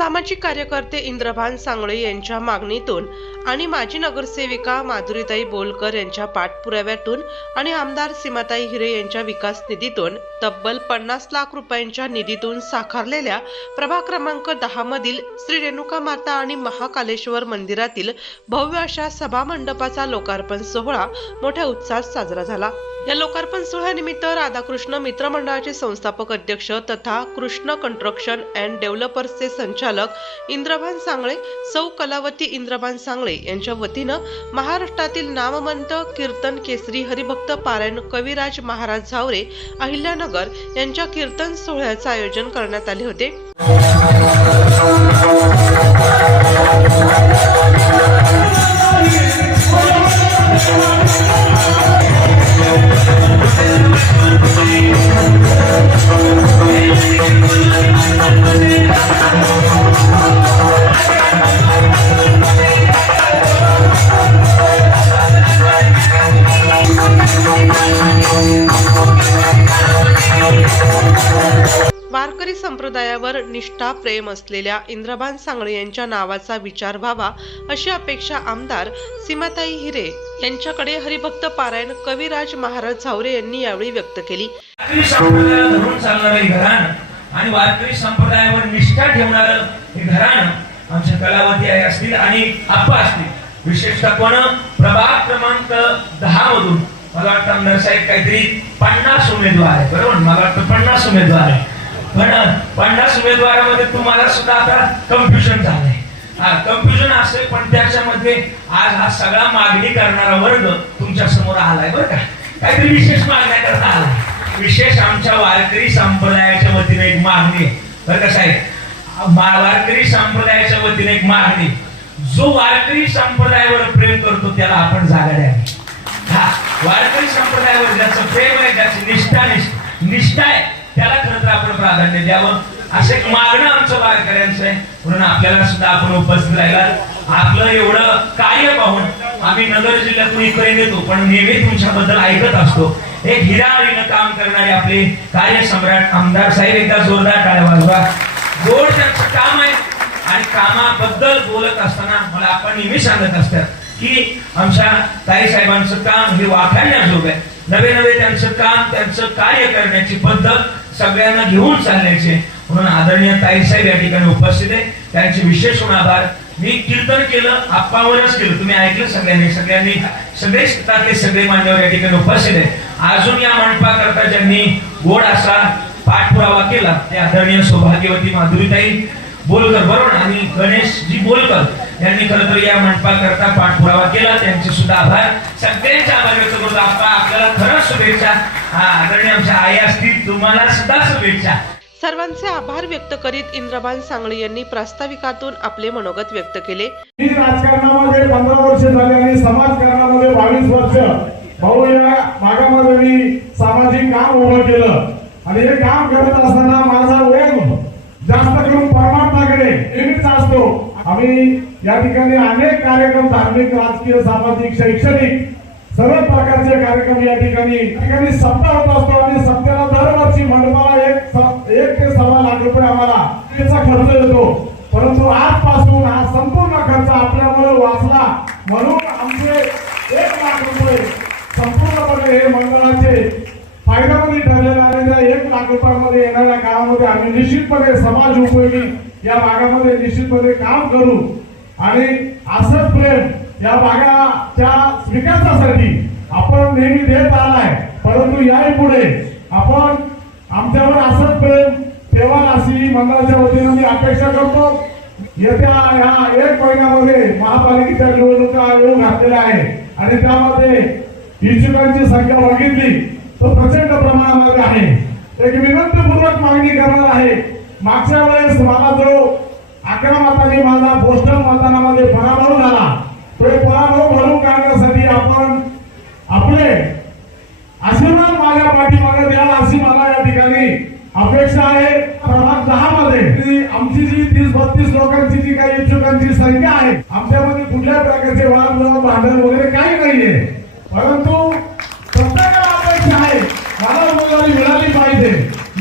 सामाजिक कार्यकर्ते इंद्रभान सांगळे यांच्या मागणीतून आणि माजी नगरसेविका माधुरीताई बोलकर यांच्या पाठपुराव्यातून आणि आमदार सीमाताई हिरे यांच्या विकास निधीतून तब्बल पन्नास लाख रुपयांच्या निधीतून साकारलेल्या प्रभाग क्रमांक दहा मधील श्री रेणुका माता आणि महाकालेश्वर मंदिरातील भव्य अशा सभामंडपाचा लोकार्पण सोहळा मोठ्या उत्साहात साजरा झाला. या लोकार्पण सोहळ्यानिमित्त राधाकृष्ण मित्रमंडळाचे संस्थापक अध्यक्ष तथा कृष्ण कंस्ट्रक्शन अँड डेव्हलपर्सचे संचालक इंद्रभान सांगळे सौ कलावती इंद्रभान सांगळे यांच्या वतीनं महाराष्ट्रातील नामवंत कीर्तन केसरी हरिभक्त पारायण कविराज महाराज झावरे अहिल्यानगर यांच्या कीर्तन सोहळ्याचं आयोजन करण्यात आले होते. वारकरी हृदयावर निष्ठा प्रेम असलेल्या इंद्रभान सांगळे यांच्या नावाचा विचार व्हावा अशी अपेक्षा आमदार सीमाताई हिरे यांच्याकडे हरिभक्त पारायण कविराज महाराज झावरे यांनी यावेळी व्यक्त केली. आणि वारकरी संप्रदायावर निष्ठा ठेवणारं हे घराणं आमच्या कलावती आहे असतील आणि आप्पा असतील. विशेषतः कोण? प्रभाग क्रमांक दहा मधून. मला वाटतं आमदार साहेब काहीतरी पन्नास उमेदवार आहे बरोबर? मला वाटतं पन्नास उमेदवार आहे पण पन्नास उमेदवारामध्ये तुम्हाला सुद्धा आता कन्फ्युजन झालंय. हा कन्फ्युजन असेल पण त्याच्यामध्ये आज हा सगळा मागणी करणारा वर्ग तुमच्यासमोर आलाय बरं का. काहीतरी विशेष मागण्या करता आलाय. विशेष आमच्या वारकरी संप्रदायाच्या वतीने एक मागणी आहे. बरं का साहेब? मा- वारकरी संप्रदायाच्या वतीने एक मागणी. जो वारकरी संप्रदायावर प्रेम करतो त्याला आपण जागा द्यावी. हा वारकरी संप्रदायावर ज्याचं प्रेम आहे त्याची निष्ठा निष्ठा निष्ठा आहे. त्याला खरं तर आपण प्राधान्य द्यावं. असं एक मागणं आमचं वारकऱ्यांचं आहे. म्हणून आपल्याला सुद्धा आपण उपस्थित राहिला. आपलं एवढं कार्य पाहून आम्ही नगर जिल्ह्यातून इकडे येतो पण नेहमी तुमच्याबद्दल ऐकत असतो. एक हिरारीनं काम करणारे आपले कार्यसम्राट आमदार साहेब एकदा जोरदार टाळ्या वाजवा. गोड त्यांचं काम आहे. आणि कामाबद्दल बोलत असताना मला आपण नेहमी सांगत असतात की आमच्या ताई साहेबांचं काम हे वाखाण्याजोग आहे. नवे नवे त्यांचं काम त्यांचं कार्य करण्याची पद्धत सगळ्यांना घेऊन चालण्याचे म्हणून आदरणीय ताईसाहेब या ठिकाणी उपस्थित आहे. त्यांचे विशेष आभार. मी कीर्तन केलं आप्पावरच केलं. तुम्ही ऐकलं सगळ्यांनी? सगळ्यांनी सगळे क्षेत्रातले सगळे मान्यवर या ठिकाणी उपस्थित आहे. अजून या मंडपाकरता ज्यांनी गोड असा पाठपुरावा केला ते आदरणीय सौभाग्यवती माधुरीताई बोलकर बरोबर? आणि गणेशजी बोलकर यांनी खरं तर या मंडपाकरता पाठपुरावा केला. त्यांचे सुद्धा आभार. सगळ्यांचे आभार व्यक्त करतो आपा आपल्याला खरंच शुभेच्छा. हा आदरणीय आमच्या आई असतील तुम्हाला सुद्धा शुभेच्छा. सर्वांचे आभार व्यक्त करीत इंद्रभान सांगळे यांनी प्रास्ताविकातून आपले मनोगत व्यक्त केले. मी राजकारणामध्ये पंधरा वर्ष झाली आणि समाजकारणामध्ये बावीस वर्ष भाऊ या भागामध्ये मी सामाजिक काम उभं केलं. आणि हे काम करत असताना माझा ओढ जास्त करून परमार्थाकडे नेहमीच असतो. आम्ही या ठिकाणी अनेक कार्यक्रम धार्मिक राजकीय सामाजिक शैक्षणिक सर्व प्रकारचे कार्यक्रम या ठिकाणी ठिकाणी सप्ताह होत असतो आणि सप्त्याला दरवर्षी मंडपाला एक स- एक ते सव्वा लाख रुपये आम्हाला त्याचा खर्च येतो. परंतु आजपासून हा संपूर्ण खर्च आपल्यामुळे वाचला. म्हणून आमचे एक लाख रुपये संपूर्णपणे हे मंडळाचे फायद्यामध्ये ठरलेला आणि त्या एक लाख रुपयामध्ये येणाऱ्या काळामध्ये आम्ही निश्चितपणे समाज उपयोगी या भागामध्ये निश्चितपणे काम करू. आणि असंच प्रेम या भागाच्या विकासासाठी आपण नेहमी देत आलाय. परंतु याही पुढे आपण आमच्यावर असंच प्रेम ठेवाल अशी मंडळाच्या वतीनं मी अपेक्षा करतो. येत्या ह्या एक महिन्यामध्ये महापालिकेच्या निवडणुका येऊन घातलेल्या आहे आणि त्यामध्ये इच्छुकांची संख्या बघितली तर प्रचंड प्रमाणामध्ये आहे. एक विनंतीपूर्वक मागणी करणार आहे. मागच्या वेळेस मला जो आक्रमकाने माझा पोस्टल मतदानामध्ये पराभव झाला. तो पराभव घडून काढण्यासाठी आपण आपले आशीर्वाद माझ्या पाठीमागे द्याल अशी मला या ठिकाणी अपेक्षा आहे. प्रभाग दहा मध्ये आमची जी तीस बत्तीस लोकांची जी काही इच्छुकांची संख्या आहे आमच्यामध्ये कुठल्याही प्रकारचे वाद भांडण वगैरे काही नाहीये. परंतु प्रत्येकाला अपेक्षा आहे. मला उमेदवारी मिळाली पाहिजे.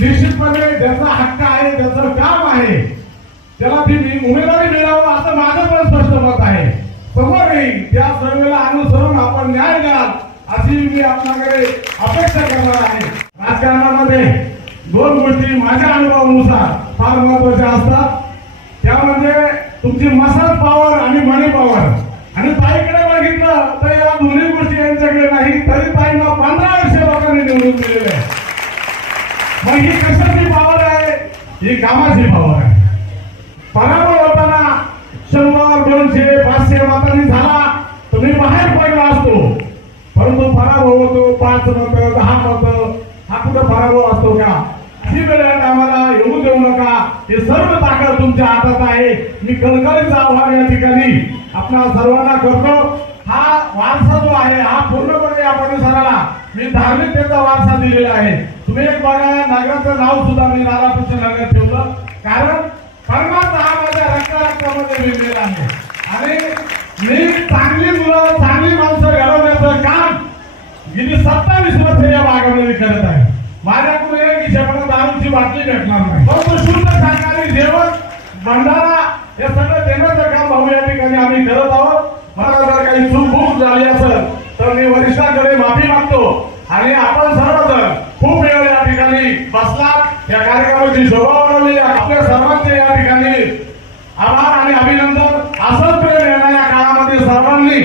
निश्चितपणे ज्याचा हक्क त्याला ती उमेदवारी मिळावं असं माझं पण स्पष्ट मत आहे. समोर येईल. त्या सर्वेला अनुसरून आपण न्याय द्याल अशी मी आपल्याकडे अपेक्षा करणार आहे. राजकारणामध्ये दोन गोष्टी माझ्या अनुभवानुसार फार महत्त्वाच्या असतात. त्यामध्ये तुमची मसाज पॉवर आणि मनी पॉवर आणि ताईकडे बघितलं तर या दोन्ही गोष्टी यांच्याकडे नाही तरी ताईंना पंधरा वर्ष लोकांनी निवडून दिलेले आहे मग ही कशाची पॉवर आहे? ही कामाची पॉवर आहे. पराभव होताना शंभर दोनशे पाचशे मतांनी झाला. तर मी बाहेर पडला असतो. परंतु पराभव होतो पाच मत दहा मत हा कुठं पराभव असतो का? अशी वेळ आम्हाला येऊ देऊ नका. हे सर्व ताकद तुमच्या हातात आहे. मी कणकणीचं आव्हान या ठिकाणी आपल्या सर्वांना करतो. हा वारसा जो आहे हा पूर्णपणे या परिसराला मी धार्मिकतेचा वारसा दिलेला आहे. तुम्ही एक बघा नागराचं नाव सुद्धा मी राधाकृष्ण नगर ठेवलं. कारण परमात्मा हा माझ्या रक्तारक्तामध्ये विरलेला आहे आणि मी चांगली मुलं चांगली माणसं घडवण्याचं काम गेली सत्तावीस वर्ष या भागामध्ये करत आहे. माझ्याकडून एक हिशेबाने दारूची बाटली भेटणार नाही. परंतु शुद्ध शाकाहारी जेवण भंडारा हे सगळं देण्याचं काम भाऊ या ठिकाणी आम्ही करत आहोत. मला जर काही चूक भूक झाली असेल तर मी वरिष्ठांकडे माफी मागतो. आणि आपण सर्वजण खूप वेळ या ठिकाणी बसलात. या कार्यक्रमाची शोभा वाढवली. आपल्या सर्वांचे या ठिकाणी आभार आणि अभिनंदन. असंच प्रेम येणाऱ्या काळामध्ये सर्वांनी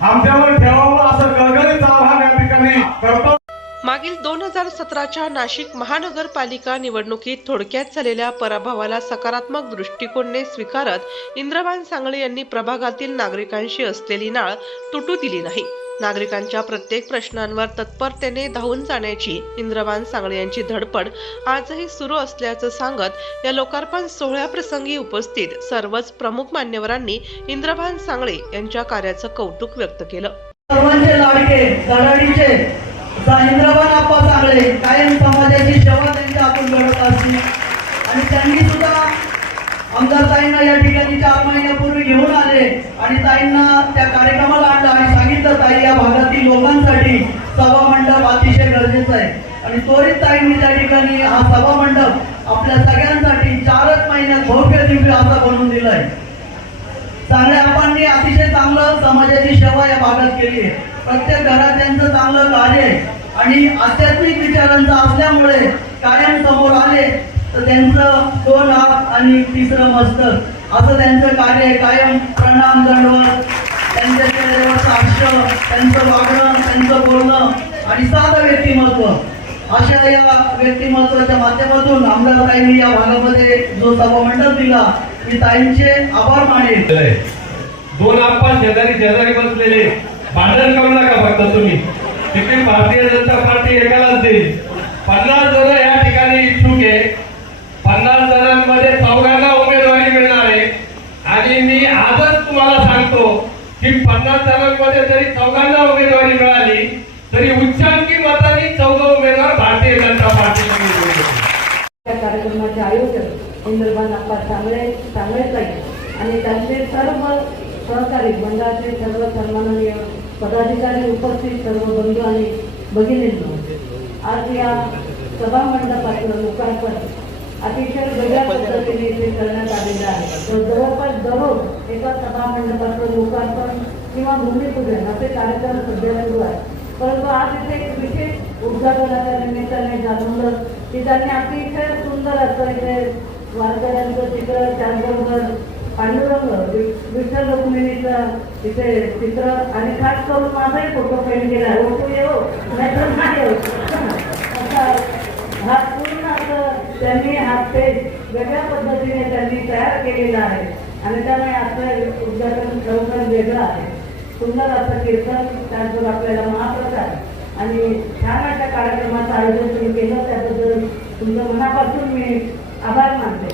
आमच्यावर ठेवावं असं गडगडीत आव्हान या ठिकाणी करतो. मागील दोन हजार सतराच्या नाशिक महानगरपालिका निवडणुकीत थोडक्यात झालेल्या पराभवाला सकारात्मक दृष्टिकोनने स्वीकारत इंद्रबान सांगळे यांनी प्रभागातील नागरिकांशी असलेली नाळ तुटू दिली नाही. नागरिकांच्या प्रत्येक प्रश्नांवर तत्परतेने धावून जाण्याची इंद्रबान सांगळे यांची धडपड आजही सुरू असल्याचं सांगत या लोकार्पण सोहळ्याप्रसंगी उपस्थित सर्वच प्रमुख मान्यवरांनी इंद्रभान सांगळे यांच्या कार्याचं कौतुक व्यक्त केलं. सर्वांचे लाडके धडाडीचे इंद्रभान आप्पा सांगळे कायम समाजाची सेवा त्यांच्या हातून घडत असते. आणि त्यांनी सुद्धा आमदार ताईंना या ठिकाणी चार महिन्यापूर्वी घेऊन आले आणि ताईंना त्या कार्यक्रमाला आणलं आणि सांगितलं ताई या भागातील लोकांसाठी सभा मंडप अतिशय गरजेचं आहे. आणि त्वरित ताईंनी त्या ठिकाणी हा सभा मंडप आपल्या सगळ्यांसाठी चारच महिन्यात भव्य दिव्य असा बनवून दिलाय. चांगल्या आपांनी अतिशय चांगलं समाजाची सेवा या भागात केली आहे. प्रत्येक घरात त्यांचं चांगलं कार्य आहे. आणि आध्यात्मिक विचारांचं असल्यामुळे कायम समोर आले तर त्यांचं दोन हात आणि तिसरं मस्तक? असं त्यांचं कार्य आहे. कायम प्रणाम दंडवत. त्यांच्या चेहऱ्यावर साक्ष त्यांचं वागणं त्यांचं बोलणं आणि साधं व्यक्तिमत्व. अशा या व्यक्तिमत्वाच्या माध्यमातून आमदारताईंनी या भागामध्ये जो सभा मंडप दिला मी ताईंचे आभार मानेन. दोन आप्पा शेजारी शेजारी बसलेले. भांडण करू नका फक्त तुम्ही. तिथे भारतीय जनता पार्टी एकालाच देईल पन्नास जण या ठिकाणी इच्छुक आहे पन्नास जणांमध्ये चौघांना उमेदवारी मिळणार आहे आणि मी आजच तुम्हाला सांगतो की पन्नास जागांमध्ये जरी चौघांना उमेदवारी मिळाली तरी उच्चांकी मताने चौघ उमेदवार भारतीय जनता पार्टीचे कार्यक्रमाचे आयोजक इंद्रबान अप्पा चांगले चांगलेच आहे आणि त्यांचे सर्व सहकारी मंडळाचे सर्व सन्माननीय पदाधिकारी उपस्थित सर्व बंधू आणि भगिनींनो आज या सभा मंडपाचं लोकार्पण अतिशय वेगळ्या पद्धतीने इथे करण्यात आलेलं आहे. तर जवळपास दररोज एका सभा मंडपाचं लोकार्पण किंवा भूमिपूजन असे कार्यक्रम सध्या सुरू आहे परंतु आज इथे एक विशेष उद्घाटनाच्या निमित्ताने जाणवलं की त्यांनी अतिशय सुंदर असं इथे वारकऱ्यांचं चित्र त्याचबरोबर पांडुरंग विठ्ठल रुक्मिणीचं तिथे चित्र आणि खास करून माझाही फोटो फ्रेंड केला. आहे फोटो येऊ. नाहीतर नाही येऊ. हा पूर्ण असं त्यांनी हा पेज वेगळ्या पद्धतीने त्यांनी तयार केलेला आहे. आणि त्यामुळे आपलं उद्घाटन खरोखर वेगळं आहे. सुंदर असं कीर्तन त्याचबरोबर आपल्याला महाप्रसाद आणि छान अशा कार्यक्रमाचं आयोजन तुम्ही केलं त्याबद्दल तुमचं मनापासून मी आभार मानते.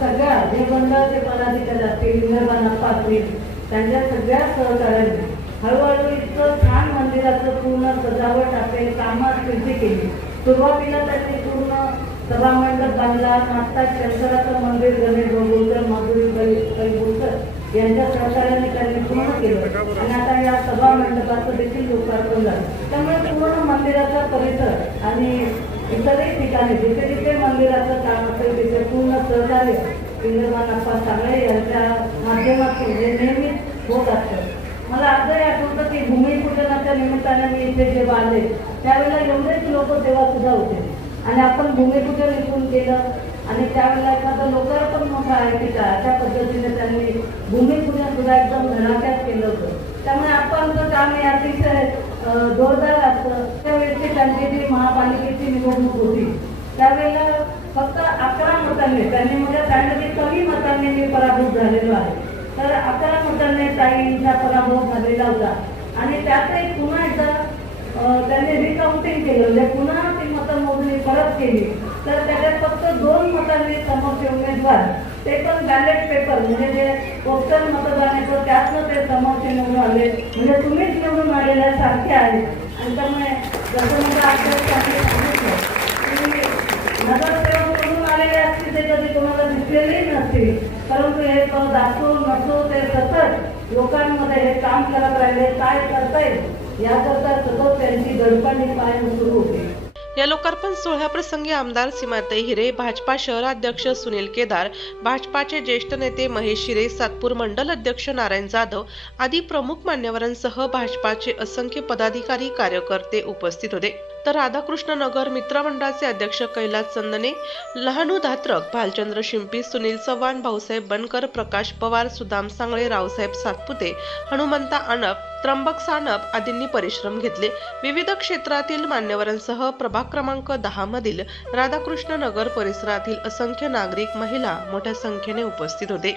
सगळ्या जे मंडळाचे पदाधिकारी असतील निर्माण असतील त्यांच्या सगळ्या सहकार्याने हळूहळू इतकं छान मंदिराचं पूर्ण सजावट असेल कामात कृती केली. सुरुवातीला त्यांनी पूर्ण सभामंडप बांधला आता शंकराचं मंदिर गणेश मधुरी माधुरीबाई बाई बोलकर यांच्या सहकार्याने त्यांनी पूर्ण केलं. आणि आता या सभा मंडपाचं देखील लोकार्पण झालं. त्यामुळे पूर्ण मंदिराचा परिसर आणि इतरही ठिकाणी जिथे जिथे मंदिराचं काम असेल तिथे पूर्ण सहकार्य इंद्रमान अप्पा यांच्या माध्यमातून हे नेहमीच होत असतं. मला आजही आठवतं की भूमिपूजनाच्या निमित्ताने मी इथे जेव्हा आले त्यावेळेला एवढेच लोक तेव्हा सुद्धा होते. आणि आपण भूमिपूजन इथून केलं आणि त्यावेळेला एखादं पण मोठा आहे की अशा पद्धतीने त्यांनी भूमिपूजन सुद्धा एकदम धडाक्यात केलं होतं. त्यामुळे आपण काम हे अतिशय जोरदार असतं. त्यावेळेची त्यांची जी महापालिकेची निवडणूक होती त्यावेळेला फक्त अकरा मतांनी त्यांनी म्हणजे त्यांनी कमी मतांनी मी पराभूत झालेलो आहे. तर अकरा मतांनी ताईंचा पराभव झालेला होता. आणि त्यातही पुन्हा एकदा त्यांनी रिकाउंटिंग केलं. म्हणजे पुन्हा ती मतमोजणी परत केली. तर त्याच्यात फक्त दोन मतांनी समोरचे उमेदवार ते पण बॅलेट पेपर म्हणजे जे पोस्टल मतदान येतो त्यातनं ते समोरचे निवडून आले. म्हणजे तुम्हीच निवडून आलेल्या सारखे आहे आणि त्यामुळे जसं माझ्या सांगितलं. की नगरसेवक म्हणून आलेले असतील ते कधी तुम्हाला दिसलेलेही नसतील. परंतु हे पद असो नसो ते सतत लोकांमध्ये हे काम करत राहिले. काय करतायत याकरता सतत त्यांची गडपणी कायम सुरू होती. या लोकार्पण सोहळ्याप्रसंगी आमदार सीमाताई हिरे भाजपा शहराध्यक्ष सुनील केदार भाजपाचे ज्येष्ठ नेते महेश हिरे सातपूर मंडल अध्यक्ष नारायण जाधव आदी प्रमुख मान्यवरांसह भाजपाचे असंख्य पदाधिकारी कार्यकर्ते उपस्थित होते. तर राधाकृष्ण नगर मित्रमंडळाचे अध्यक्ष कैलास चंदने लहानू धात्रक भालचंद्र शिंपी सुनील चव्हाण भाऊसाहेब बनकर प्रकाश पवार सुदाम सांगळे रावसाहेब सातपुते हनुमंता आणप त्र्यंबक सानप आदींनी परिश्रम घेतले. विविध क्षेत्रातील मान्यवरांसह प्रभाग क्रमांक दहा मधील राधाकृष्ण नगर परिसरातील असंख्य नागरिक महिला मोठ्या संख्येने उपस्थित होते.